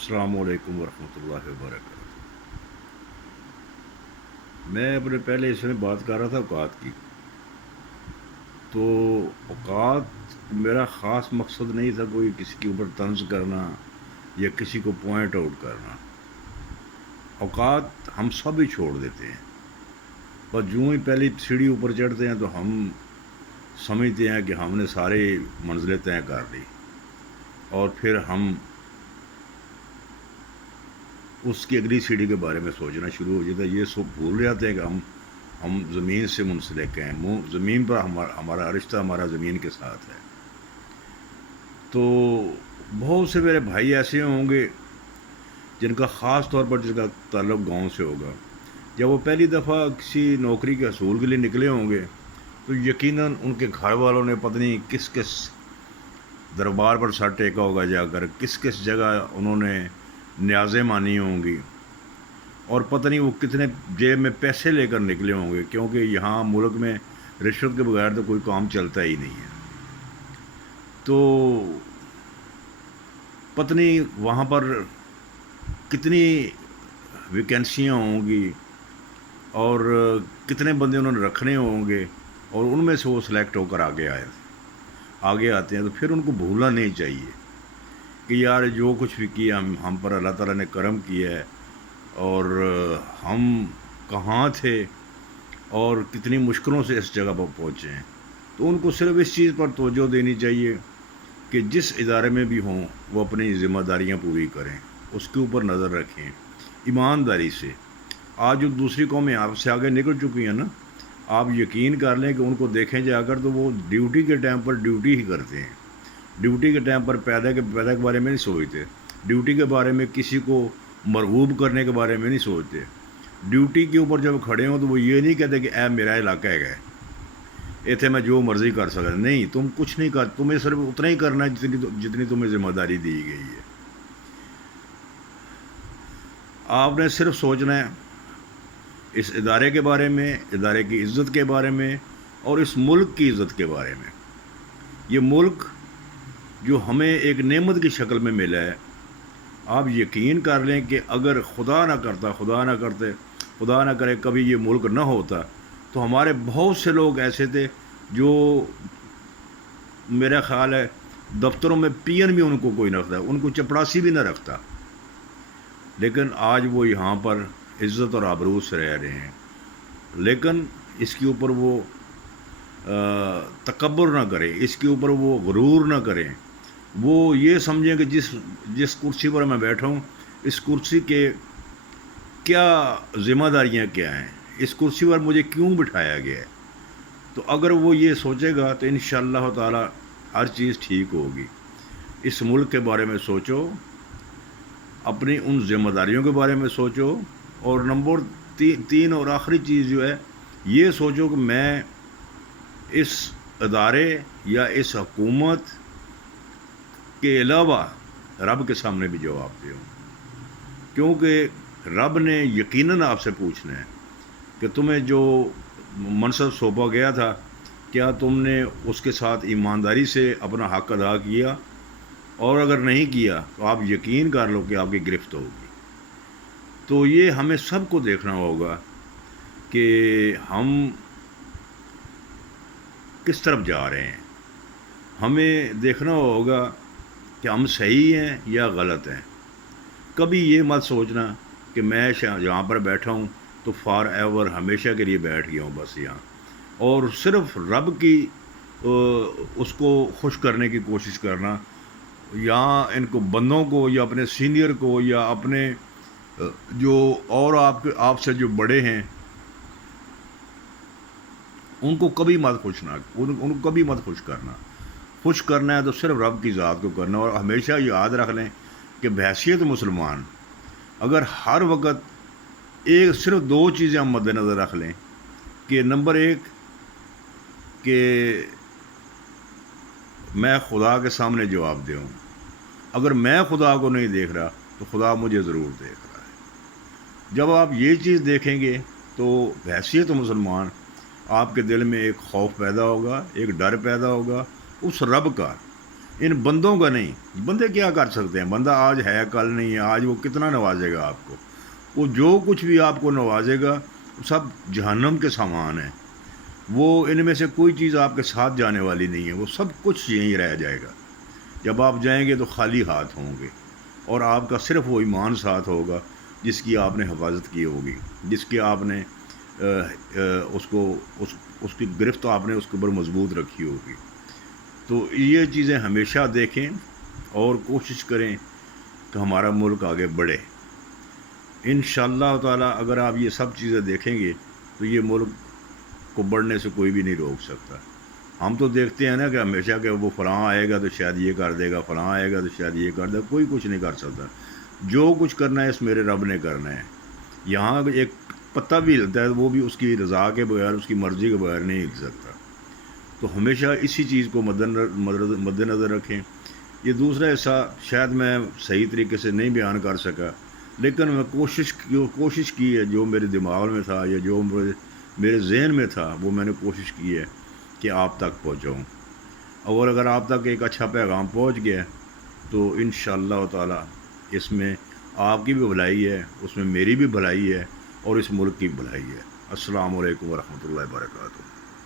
السلام علیکم ورحمۃ اللہ وبرکاتہ۔ میں اپنے پہلے اس میں بات کر رہا تھا اوقات کی، تو اوقات میرا خاص مقصد نہیں تھا کوئی کسی کے اوپر طنز کرنا یا کسی کو پوائنٹ آؤٹ کرنا۔ اوقات ہم سب ہی چھوڑ دیتے ہیں، بس جوں ہی پہلی سیڑھی اوپر چڑھتے ہیں تو ہم سمجھتے ہیں کہ ہم نے سارے منزلیں طے کر لی، اور پھر ہم اس کی اگلی سیڑھی کے بارے میں سوچنا شروع ہو جاتا ہے۔ یہ سب بھول جاتے ہیں کہ ہم زمین سے منسلک ہیں، زمین پر ہمارا رشتہ ہمارا زمین کے ساتھ ہے۔ تو بہت سے میرے بھائی ایسے ہوں گے جن کا خاص طور پر جن کا تعلق گاؤں سے ہوگا، جب وہ پہلی دفعہ کسی نوکری کے حصول کے لیے نکلے ہوں گے تو یقیناً ان کے گھر والوں نے پتہ نہیں کس کس دربار پر سر ٹیکا ہوگا، جا کر کس کس جگہ انہوں نے نیازیں مانی ہوں گی، اور پتہ نہیں وہ کتنے جیب میں پیسے لے کر نکلے ہوں گے، کیونکہ یہاں ملک میں رشوت کے بغیر تو کوئی کام چلتا ہی نہیں ہے۔ تو پتہ نہیں وہاں پر کتنی ویکینسیاں ہوں گی اور کتنے بندے انہوں نے رکھنے ہوں گے، اور ان میں سے وہ سلیکٹ ہو کر آگے آتے ہیں۔ تو پھر ان کو بھولنا نہیں چاہیے کہ یار جو کچھ بھی کیا ہم پر اللہ تعالیٰ نے کرم کیا ہے، اور ہم کہاں تھے اور کتنی مشکلوں سے اس جگہ پر پہنچے ہیں۔ تو ان کو صرف اس چیز پر توجہ دینی چاہیے کہ جس ادارے میں بھی ہوں وہ اپنی ذمہ داریاں پوری کریں، اس کے اوپر نظر رکھیں ایمانداری سے۔ آج جو دوسری قومیں آپ سے آگے نکل چکی ہیں نا، آپ یقین کر لیں کہ ان کو دیکھیں جا کر تو وہ ڈیوٹی کے ٹائم پر ڈیوٹی ہی کرتے ہیں، ڈیوٹی کے ٹائم پر پیدا کے بارے میں نہیں سوچتے، ڈیوٹی کے بارے میں کسی کو مرغوب کرنے کے بارے میں نہیں سوچتے۔ ڈیوٹی کے اوپر جب کھڑے ہوں تو وہ یہ نہیں کہتے کہ اے میرا علاقہ ہے گئے ایتھے میں جو مرضی کر سکتا، نہیں، تم کچھ نہیں کر، تمہیں صرف اتنا ہی کرنا ہے جتنی تمہیں ذمہ داری دی گئی ہے۔ آپ نے صرف سوچنا ہے اس ادارے کے بارے میں، ادارے کی عزت کے بارے میں، اور اس ملک کی عزت کے بارے میں۔ یہ ملک جو ہمیں ایک نعمت کی شکل میں ملا ہے، آپ یقین کر لیں کہ اگر خدا نہ کرے کبھی یہ ملک نہ ہوتا تو ہمارے بہت سے لوگ ایسے تھے جو میرا خیال ہے دفتروں میں پی این بھی ان کو کوئی نہ رکھتا، ان کو چپڑاسی بھی نہ رکھتا، لیکن آج وہ یہاں پر عزت اور آبرو سے رہ رہے ہیں۔ لیکن اس کے اوپر وہ تکبر نہ کریں، اس کے اوپر وہ غرور نہ کریں، وہ یہ سمجھیں کہ جس کرسی پر میں بیٹھا ہوں اس کرسی کے کیا ذمہ داریاں کیا ہیں، اس کرسی پر مجھے کیوں بٹھایا گیا ہے۔ تو اگر وہ یہ سوچے گا تو انشاءاللہ تعالی ہر چیز ٹھیک ہوگی۔ اس ملک کے بارے میں سوچو، اپنی ان ذمہ داریوں کے بارے میں سوچو، اور نمبر تین اور آخری چیز جو ہے یہ سوچو کہ میں اس ادارے یا اس حکومت کے علاوہ رب کے سامنے بھی جواب دوں، کیونکہ رب نے یقیناً آپ سے پوچھنا ہے کہ تمہیں جو منصب سونپا گیا تھا کیا تم نے اس کے ساتھ ایمانداری سے اپنا حق ادا کیا، اور اگر نہیں کیا تو آپ یقین کر لو کہ آپ کی گرفت ہوگی۔ تو یہ ہمیں سب کو دیکھنا ہوگا کہ ہم کس طرف جا رہے ہیں، ہمیں دیکھنا ہوگا کہ ہم صحیح ہیں یا غلط ہیں۔ کبھی یہ مت سوچنا کہ میں یہاں پر بیٹھا ہوں تو فار ایور ہمیشہ کے لیے بیٹھ گیا ہوں بس یہاں، اور صرف رب کی اس کو خوش کرنے کی کوشش کرنا، یہاں ان کو بندوں کو یا اپنے سینئر کو یا اپنے جو اور آپ سے جو بڑے ہیں ان کو کبھی مت خوش کرنا۔ خوش کرنا ہے تو صرف رب کی ذات کو کرنا، اور ہمیشہ یاد رکھ لیں کہ بحیثیت مسلمان اگر ہر وقت صرف دو چیزیں ہم مد نظر رکھ لیں کہ نمبر ایک کہ میں خدا کے سامنے جواب دوں، اگر میں خدا کو نہیں دیکھ رہا تو خدا مجھے ضرور دیکھ رہا ہے۔ جب آپ یہ چیز دیکھیں گے تو بحیثیت مسلمان آپ کے دل میں ایک خوف پیدا ہوگا، ایک ڈر پیدا ہوگا اس رب کا، ان بندوں کا نہیں. بندے کیا کر سکتے ہیں؟ بندہ آج ہے کل نہیں ہے. آج وہ کتنا نوازے گا آپ کو؟ وہ جو کچھ بھی آپ کو نوازے گا سب جہنم کے سامان ہیں. وہ ان میں سے کوئی چیز آپ کے ساتھ جانے والی نہیں ہے. وہ سب کچھ یہیں رہ جائے گا. جب آپ جائیں گے تو خالی ہاتھ ہوں گے، اور آپ کا صرف وہ ایمان ساتھ ہوگا جس کی آپ نے حفاظت کی ہوگی، جس کی آپ نے اس کو اس کی گرفت آپ نے اس کے اوپر مضبوط رکھی ہوگی. تو یہ چیزیں ہمیشہ دیکھیں اور کوشش کریں کہ ہمارا ملک آگے بڑھے. انشاءاللہ تعالی اگر آپ یہ سب چیزیں دیکھیں گے تو یہ ملک کو بڑھنے سے کوئی بھی نہیں روک سکتا. ہم تو دیکھتے ہیں نا کہ ہمیشہ کہ وہ فلاں آئے گا تو شاید یہ کر دے گا، فلاں آئے گا تو شاید یہ کر دے گا. کوئی کچھ نہیں کر سکتا. جو کچھ کرنا ہے اس میرے رب نے کرنا ہے. یہاں ایک پتہ بھی ہلتا ہے وہ بھی اس کی رضا کے بغیر، اس کی مرضی کے بغیر نہیں ہل سکتا. تو ہمیشہ اسی چیز کو مد نظر رکھیں. یہ دوسرا حصہ شاید میں صحیح طریقے سے نہیں بیان کر سکا، لیکن میں کوشش کی ہے. جو میرے دماغ میں تھا یا جو میرے ذہن میں تھا وہ میں نے کوشش کی ہے کہ آپ تک پہنچاؤں. اور اگر آپ تک ایک اچھا پیغام پہنچ گیا تو انشاءاللہ تعالی اس میں آپ کی بھی بھلائی ہے، اس میں میری بھی بھلائی ہے، اور اس ملک کی بھلائی ہے. السلام علیکم ورحمۃ اللہ وبرکاتہ.